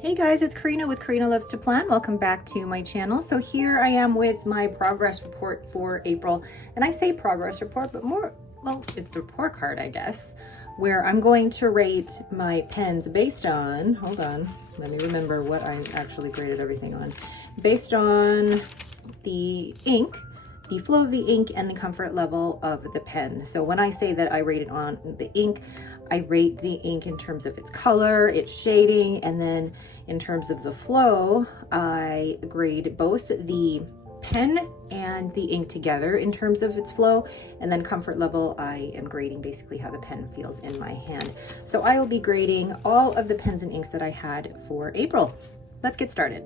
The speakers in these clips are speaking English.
Hey guys, it's Karina with Karina Loves to Plan. Welcome back to my channel. So here I am with my progress report for April. And I say progress report, but more, well, it's the report card, I guess, where I'm going to rate my pens based on, hold on, let me remember what I actually graded everything on. Based on the ink, the flow of the ink, and the comfort level of the pen. So when I say that I rate it on the ink, I rate the ink in terms of its color, its shading, and then in terms of the flow, I grade both the pen and the ink together in terms of its flow, and then comfort level, I am grading basically how the pen feels in my hand. So I will be grading all of the pens and inks that I had for April. Let's get started.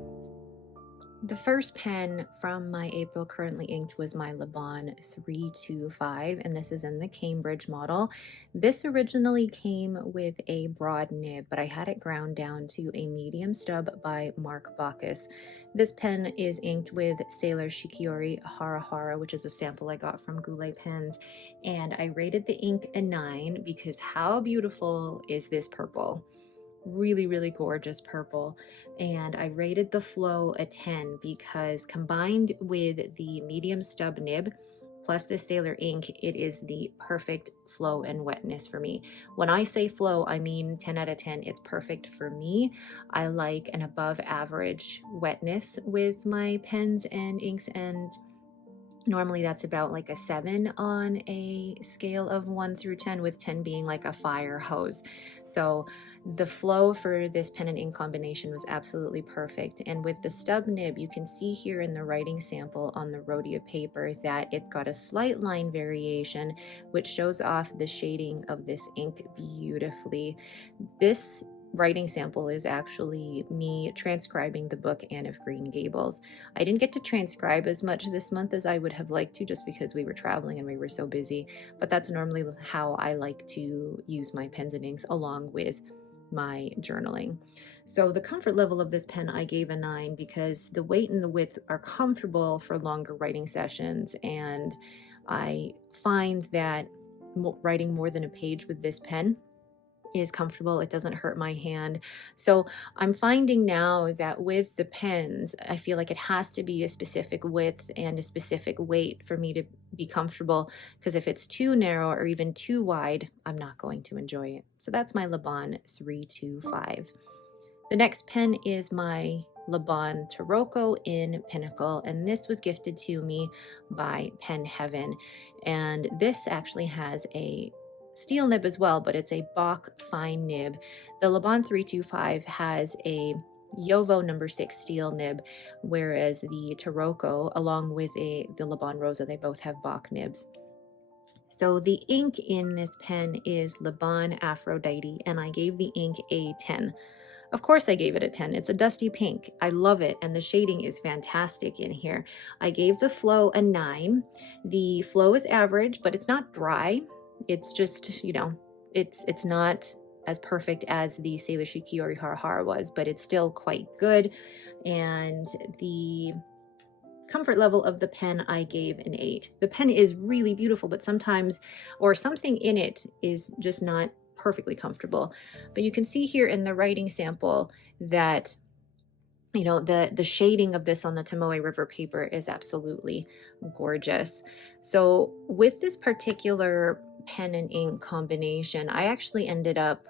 The first pen from my April currently inked was my Le Bon 325, and this is in the Cambridge model. This originally came with a broad nib, but I had it ground down to a medium stub by Mark Bacchus. This pen is inked with Sailor Shikiori Hara Hara, which is a sample I got from Goulet pens, and I rated the ink a 9 because how beautiful is this purple? Really gorgeous purple. And I rated the flow a 10 because combined with the medium stub nib plus the Sailor ink, it is the perfect flow and wetness for me. When I say flow, I mean 10 out of 10. It's perfect for me. I like an above average wetness with my pens and inks, and normally that's about like a 7 on a scale of 1 through 10, with 10 being like a fire hose. So the flow for this pen and ink combination was absolutely perfect. And with the stub nib, you can see here in the writing sample on the Rhodia paper that it's got a slight line variation, which shows off the shading of this ink beautifully. This writing sample is actually me transcribing the book Anne of Green Gables. I didn't get to transcribe as much this month as I would have liked to, just because we were traveling and we were so busy, but that's normally how I like to use my pens and inks along with my journaling. So the comfort level of this pen I gave a 9 because the weight and the width are comfortable for longer writing sessions, and I find that writing more than a page with this pen is comfortable. It doesn't hurt my hand. So I'm finding now that with the pens, I feel like it has to be a specific width and a specific weight for me to be comfortable, because if it's too narrow or even too wide, I'm not going to enjoy it. So that's my Le Bon 325. The next pen is my Le Bon Taroko in Pinnacle, and this was gifted to me by Pen Heaven. And this actually has a steel nib as well, but it's a Bach fine nib. The Le Bon 325 has a Yovo number 6 steel nib, whereas the Taroko, along with the Le Bon Rosa, they both have Bach nibs. So the ink in this pen is Le Bon Aphrodite, and I gave the ink a 10. Of course I gave it a 10. It's a dusty pink. I love it, and the shading is fantastic in here. I gave the flow a 9. The flow is average, but it's not dry. It's just, you know, it's not as perfect as the Sailor Shikiori Hara Hara was, but it's still quite good. And the comfort level of the pen I gave an 8. The pen is really beautiful, but sometimes, or something in it is just not perfectly comfortable. But you can see here in the writing sample that, you know, the shading of this on the Tomoe River paper is absolutely gorgeous. So with this particular pen and ink combination, I actually ended up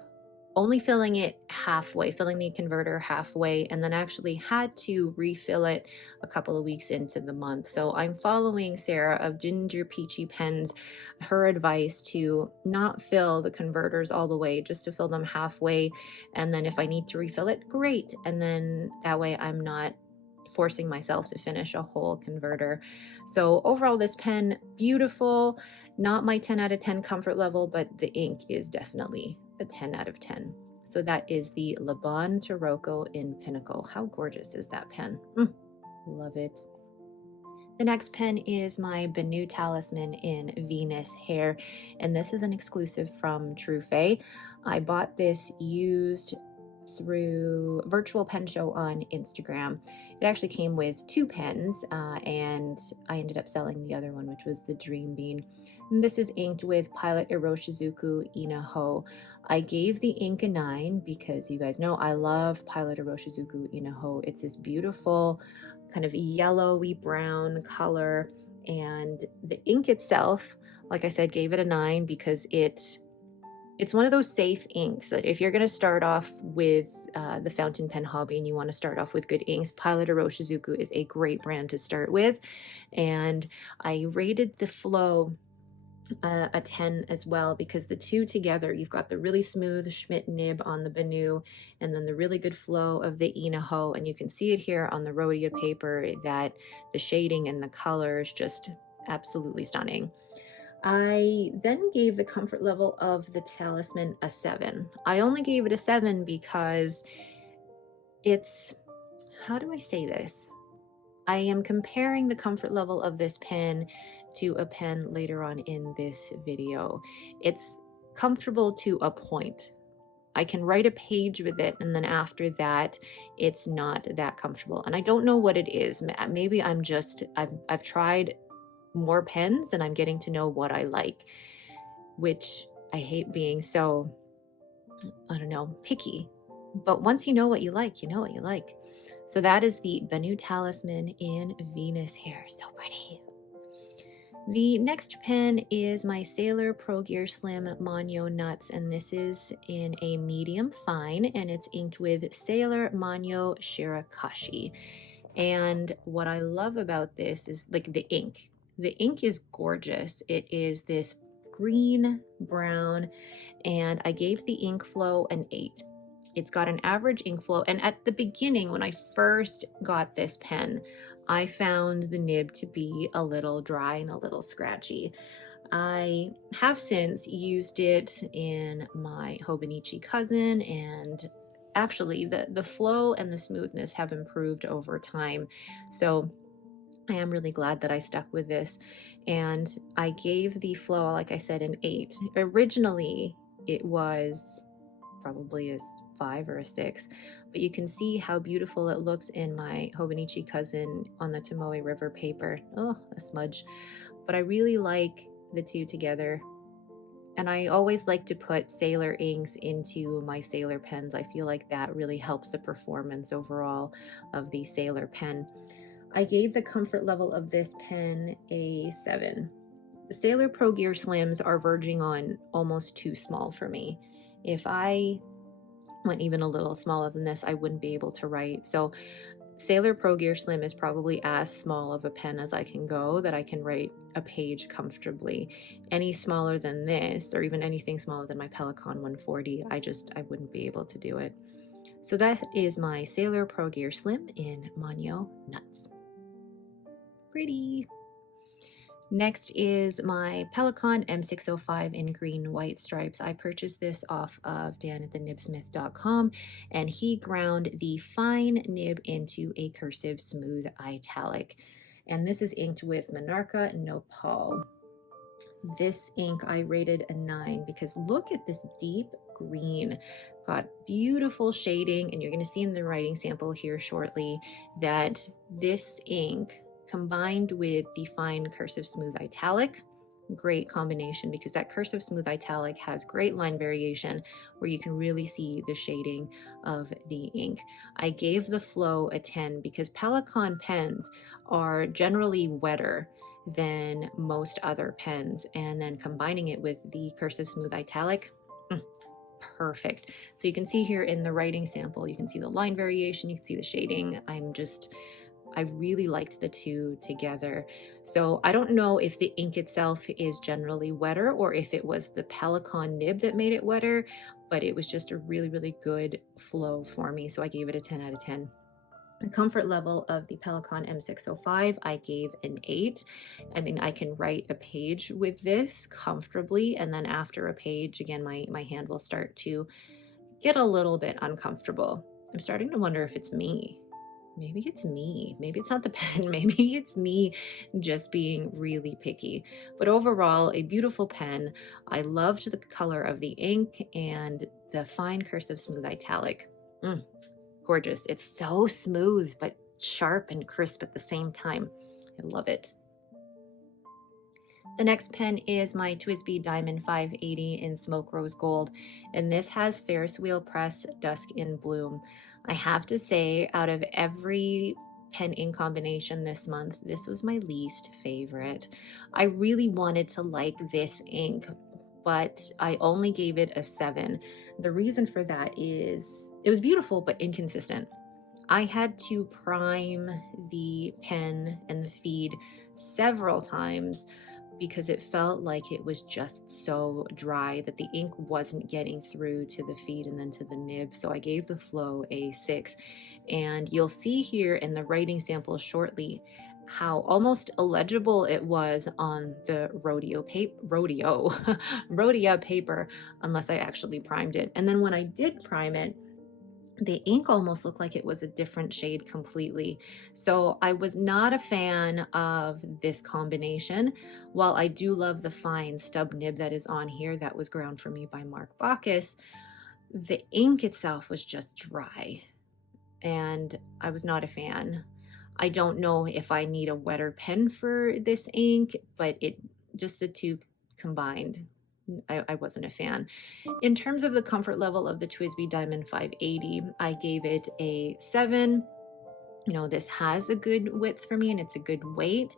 only filling it halfway, filling the converter halfway, and then actually had to refill it a couple of weeks into the month. So I'm following Sarah of Ginger Peachy Pens, her advice to not fill the converters all the way, just to fill them halfway, and then if I need to refill it, great. And then that way I'm not forcing myself to finish a whole converter. So overall, this pen, beautiful, not my 10 out of 10 comfort level, but the ink is definitely a 10 out of 10. So that is the Le Bon Taroko in Pinnacle. How gorgeous is that pen? Love it. The next pen is my Bennu Talisman in Venus Hair, and this is an exclusive from True Fae. I bought this used through Virtual Pen Show on Instagram. It actually came with 2 pens, and I ended up selling the other one, which was the Dream Bean. And this is inked with Pilot Iroshizuku Inaho. I gave the ink a 9 because you guys know I love Pilot Iroshizuku Inaho. It's this beautiful kind of yellowy brown color, and the ink itself, like I said, gave it a 9 because it's one of those safe inks that if you're going to start off with the fountain pen hobby and you want to start off with good inks, Pilot Iroshizuku is a great brand to start with. And I rated the flow a 10 as well, because the two together, you've got the really smooth Schmidt nib on the Bennu and then the really good flow of the Inaho, and you can see it here on the Rhodia paper that the shading and the color is just absolutely stunning. I then gave the comfort level of the Talisman a 7. I only gave it a 7 because it's, how do I say this? I am comparing the comfort level of this pen to a pen later on in this video. It's comfortable to a point. I can write a page with it, and then after that, it's not that comfortable. And I don't know what it is. Maybe I've tried more pens and I'm getting to know what I like, which I hate being so, I don't know, picky. But once you know what you like, you know what you like. So that is the Bennu Talisman in Venus here. So pretty. The next pen is my Sailor Pro Gear Slim Manyo Nuts, and this is in a medium fine, and it's inked with Sailor Manyo Shirakashi. And what I love about this is like the ink. The ink is gorgeous. It is this green brown, and I gave the ink flow an 8. It's got an average ink flow, and at the beginning when I first got this pen, I found the nib to be a little dry and a little scratchy. I have since used it in my Hobonichi Cousin, and actually the flow and the smoothness have improved over time. So I am really glad that I stuck with this, and I gave the flow, like I said, an 8. Originally, it was probably a 5 or a 6, but you can see how beautiful it looks in my Hobonichi Cousin on the Tomoe River paper. Oh, a smudge. But I really like the two together, and I always like to put Sailor inks into my Sailor pens. I feel like that really helps the performance overall of the Sailor pen. I gave the comfort level of this pen a 7. The Sailor Pro Gear Slims are verging on almost too small for me. If I went even a little smaller than this, I wouldn't be able to write. So Sailor Pro Gear Slim is probably as small of a pen as I can go, that I can write a page comfortably. Any smaller than this, or even anything smaller than my Pelikan 140, I wouldn't be able to do it. So that is my Sailor Pro Gear Slim in Manyo Nuts. Pretty. Next is my Pelikan M605 in green white stripes. I purchased this off of Dan at thenibsmith.com, and he ground the fine nib into a cursive smooth italic. And this is inked with Monarcha Nopal. This ink I rated a 9 because look at this deep green. Got beautiful shading, and you're going to see in the writing sample here shortly that this ink combined with the fine cursive smooth italic, great combination, because that cursive smooth italic has great line variation where you can really see the shading of the ink. I gave the flow a 10 because Pelikan pens are generally wetter than most other pens, and then combining it with the cursive smooth italic, perfect. So you can see here in the writing sample, you can see the line variation, you can see the shading. I really liked the two together. So I don't know if the ink itself is generally wetter or if it was the Pelikan nib that made it wetter, but it was just a really, really good flow for me. So I gave it a 10 out of 10. The comfort level of the Pelikan M605, I gave an 8. I mean, I can write a page with this comfortably, and then after a page, again, my hand will start to get a little bit uncomfortable. I'm starting to wonder if it's me. Maybe it's me. Maybe it's not the pen. Maybe it's me just being really picky. But overall, a beautiful pen. I loved the color of the ink and the fine cursive smooth italic. Gorgeous. It's so smooth, but sharp and crisp at the same time. I love it. The next pen is my TWSBI Diamond 580 in Smoke Rose Gold, and this has Ferris Wheel Press Dusk in Bloom. I have to say, out of every pen ink combination this month, this was my least favorite. I really wanted to like this ink, but I only gave it a 7. The reason for that is it was beautiful but inconsistent. I had to prime the pen and the feed several times because it felt like it was just so dry that the ink wasn't getting through to the feed and then to the nib. So I gave the flow a 6. And you'll see here in the writing sample shortly how almost illegible it was on the rhodia paper unless I actually primed it. And then when I did prime it, the ink almost looked like it was a different shade completely. So I was not a fan of this combination. While I do love the fine stub nib that is on here, that was ground for me by Mark Bacchus, the ink itself was just dry and I was not a fan. I don't know if I need a wetter pen for this ink, but just the two combined, I wasn't a fan. In terms of the comfort level of the TWSBI Diamond 580, I gave it a 7. You know, this has a good width for me and it's a good weight,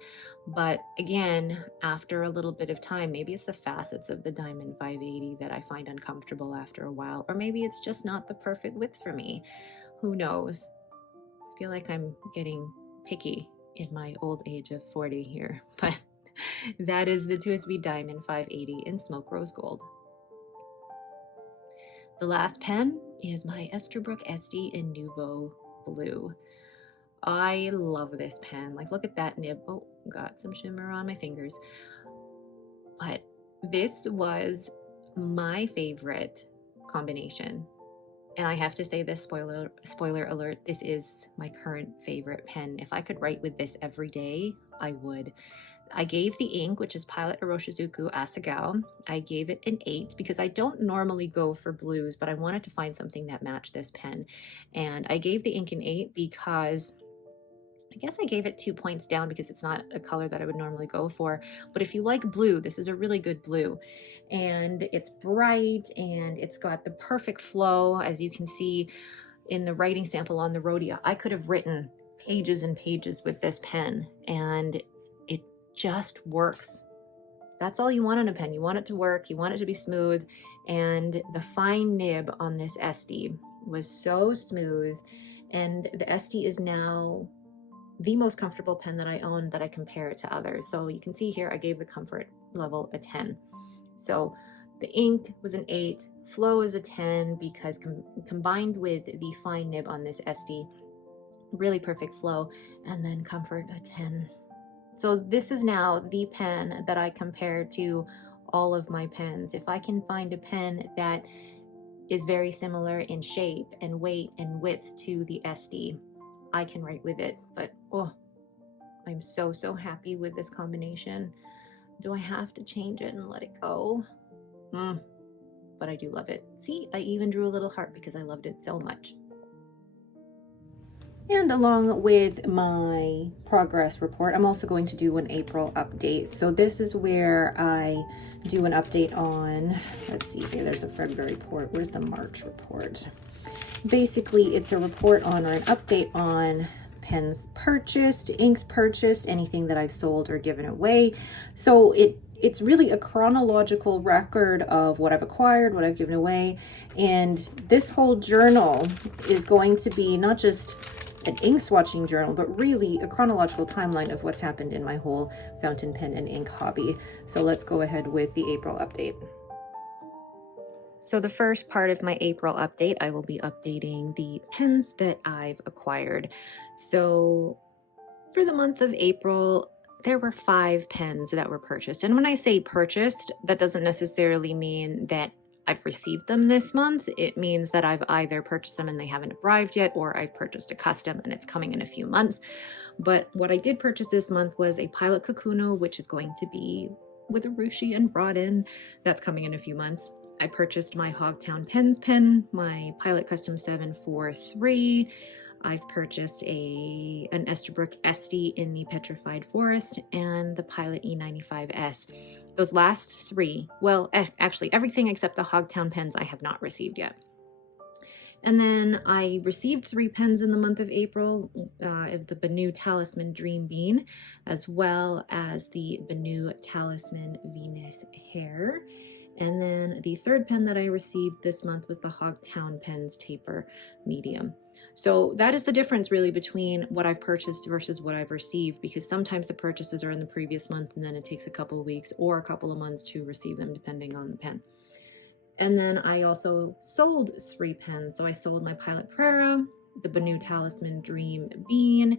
but again, after a little bit of time, maybe it's the facets of the Diamond 580 that I find uncomfortable after a while, or maybe it's just not the perfect width for me. Who knows? I feel like I'm getting picky in my old age of 40 here, but that is the TWSBI Diamond 580 in Smoke Rose Gold. The last pen is my Esterbrook SD in Nouveau Blue. I love this pen. Like, look at that nib. Oh, got some shimmer on my fingers. But this was my favorite combination. And I have to say this, spoiler alert, this is my current favorite pen. If I could write with this every day, I would. I gave the ink, which is Pilot Iroshizuku Asagao, I gave it an 8 because I don't normally go for blues, but I wanted to find something that matched this pen. And I gave the ink an 8 because I guess I gave it 2 points down because it's not a color that I would normally go for. But if you like blue, this is a really good blue. And it's bright and it's got the perfect flow. As you can see in the writing sample on the rhodia, I could have written pages and pages with this pen and it just works. That's all you want on a pen. You want it to work, you want it to be smooth. And the fine nib on this SD was so smooth. And the SD is now the most comfortable pen that I own that I compare it to others. So you can see here, I gave the comfort level a 10. So the ink was an 8, flow is a 10 because combined with the fine nib on this SD, really perfect flow, and then comfort a 10. So this is now the pen that I compare to all of my pens. If I can find a pen that is very similar in shape and weight and width to the SD, I can write with it. But oh, I'm so happy with this combination. Do I have to change it and let it go? But I do love it. See, I even drew a little heart because I loved it so much. And along with my progress report, I'm also going to do an April update. So this is where I do an update on, let's see here, there's a February report. Where's the March report? Basically, it's a report on or an update on pens purchased, inks purchased, anything that I've sold or given away. So it's really a chronological record of what I've acquired, what I've given away. And this whole journal is going to be not just an ink swatching journal, but really a chronological timeline of what's happened in my whole fountain pen and ink hobby. So let's go ahead with the April update. So the first part of my April update, I will be updating the pens that I've acquired. So for the month of April, there were 5 pens that were purchased. And when I say purchased, that doesn't necessarily mean that I've received them this month. It means that I've either purchased them and they haven't arrived yet, or I've purchased a custom and it's coming in a few months. But what I did purchase this month was a Pilot Kakuno, which is going to be with a ruchi and brought in. That's coming in a few months. I purchased my Hogtown Pens pen, my Pilot Custom 743. I've purchased an Esterbrook Esty in the Petrified Forest and the Pilot E95S. Those last three, well, actually everything except the Hogtown pens I have not received yet. And then I received 3 pens in the month of April of the Bennu Talisman Dream Bean, as well as the Bennu Talisman Venus Hair. And then the 3rd pen that I received this month was the Hogtown Pens Taper Medium. So that is the difference really between what I've purchased versus what I've received, because sometimes the purchases are in the previous month and then it takes a couple of weeks or a couple of months to receive them depending on the pen. And then I also sold 3 pens. So I sold my Pilot Prera, the Bennu Talisman Dream Bean,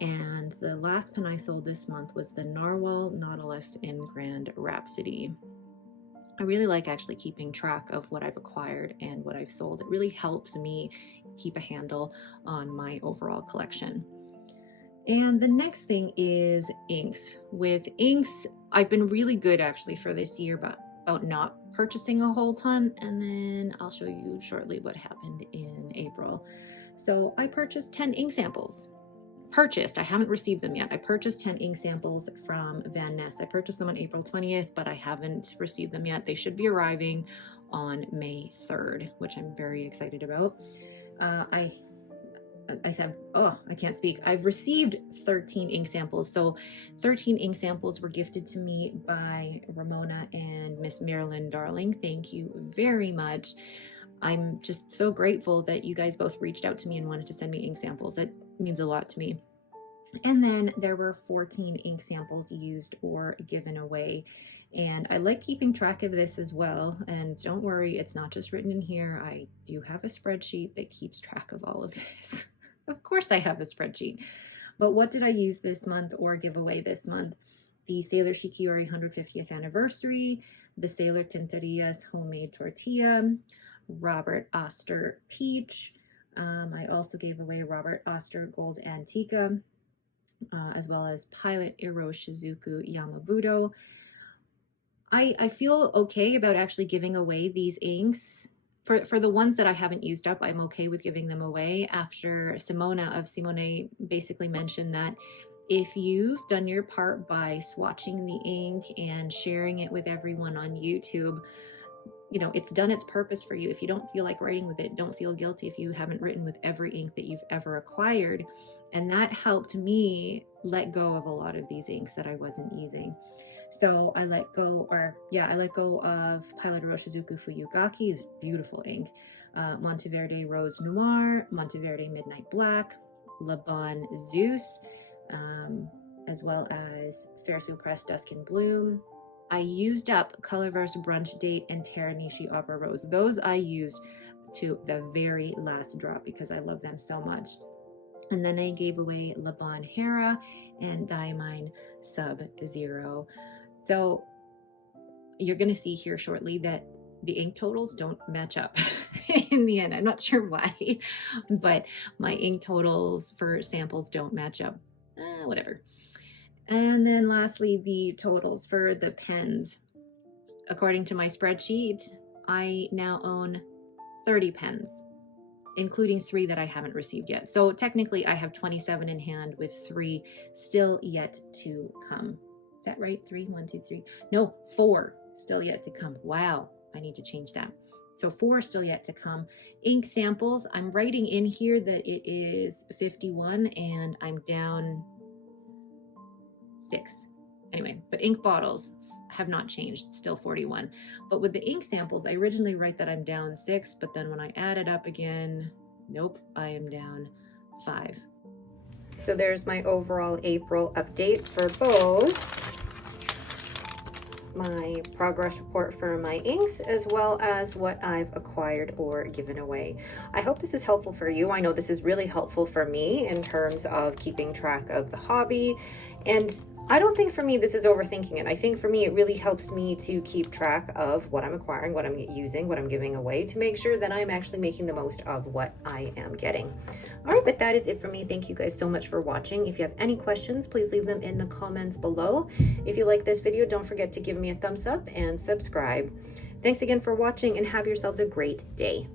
and the last pen I sold this month was the Narwhal Nautilus in Grand Rhapsody. I really like actually keeping track of what I've acquired and what I've sold. It really helps me keep a handle on my overall collection. And the next thing is inks. With inks, I've been really good actually for this year about not purchasing a whole ton, and then I'll show you shortly what happened in April. So I purchased 10 ink samples. I haven't received them yet. I purchased 10 ink samples from Van Ness. I purchased them on April 20th, but I haven't received them yet. They should be arriving on May 3rd, which I'm very excited about. I can't speak. I've received 13 ink samples. So 13 ink samples were gifted to me by Ramona and Miss Marilyn Darling. Thank you very much. I'm just so grateful that you guys both reached out to me and wanted to send me ink samples. It means a lot to me. And then there were 14 ink samples used or given away. And I like keeping track of this as well. And don't worry, it's not just written in here. I do have a spreadsheet that keeps track of all of this. Of course I have a spreadsheet. But what did I use this month or give away this month? The Sailor Shikiori 150th anniversary, the Sailor Tinterias homemade tortilla, Robert Oster Peach. I also gave away Robert Oster Gold Antica, as well as Pilot Iro Shizuku Yamabudo. I feel okay about actually giving away these inks. For the ones that I haven't used up, I'm okay with giving them away after Simona of Simone basically mentioned that if you've done your part by swatching the ink and sharing it with everyone on YouTube, you know, it's done its purpose for you. If you don't feel like writing with it, don't feel guilty if you haven't written with every ink that you've ever acquired. And that helped me let go of a lot of these inks that I wasn't using. So I let go of Pilot Iroshizuku Fuyugaki, this beautiful ink, Monteverde Rose Noir, Monteverde Midnight Black, Le Bon Zeus, as well as Ferris Wheel Press Dusk and Bloom. I used up Colorverse Brunch Date and Teranishi Opera Rose. Those I used to the very last drop because I love them so much. And then I gave away Le Bon Hera and Diamine Sub-Zero. So you're going to see here shortly that the ink totals don't match up in the end. I'm not sure why, but my ink totals for samples don't match up. Whatever. And then lastly, the totals for the pens. According to my spreadsheet, I now own 30 pens, including 3 that I haven't received yet. So technically I have 27 in hand with 3 still yet to come. Is that right? 3, 1, 2, 3. No, 4 still yet to come. Wow, I need to change that. So 4 still yet to come. Ink samples, I'm writing in here that it is 51 and I'm down 6. Anyway, but ink bottles have not changed, still 41. But with the ink samples, I originally write that I'm down 6, but then when I add it up again, nope, I am down 5. So there's my overall April update for both my progress report for my inks as well as what I've acquired or given away. I hope this is helpful for you. I know this is really helpful for me in terms of keeping track of the hobby, and I don't think for me this is overthinking it. I think for me it really helps me to keep track of what I'm acquiring, what I'm using, what I'm giving away, to make sure that I'm actually making the most of what I am getting. All right, but that is it for me. Thank you guys so much for watching. If you have any questions, please leave them in the comments below. If you like this video, don't forget to give me a thumbs up and subscribe. Thanks again for watching and have yourselves a great day.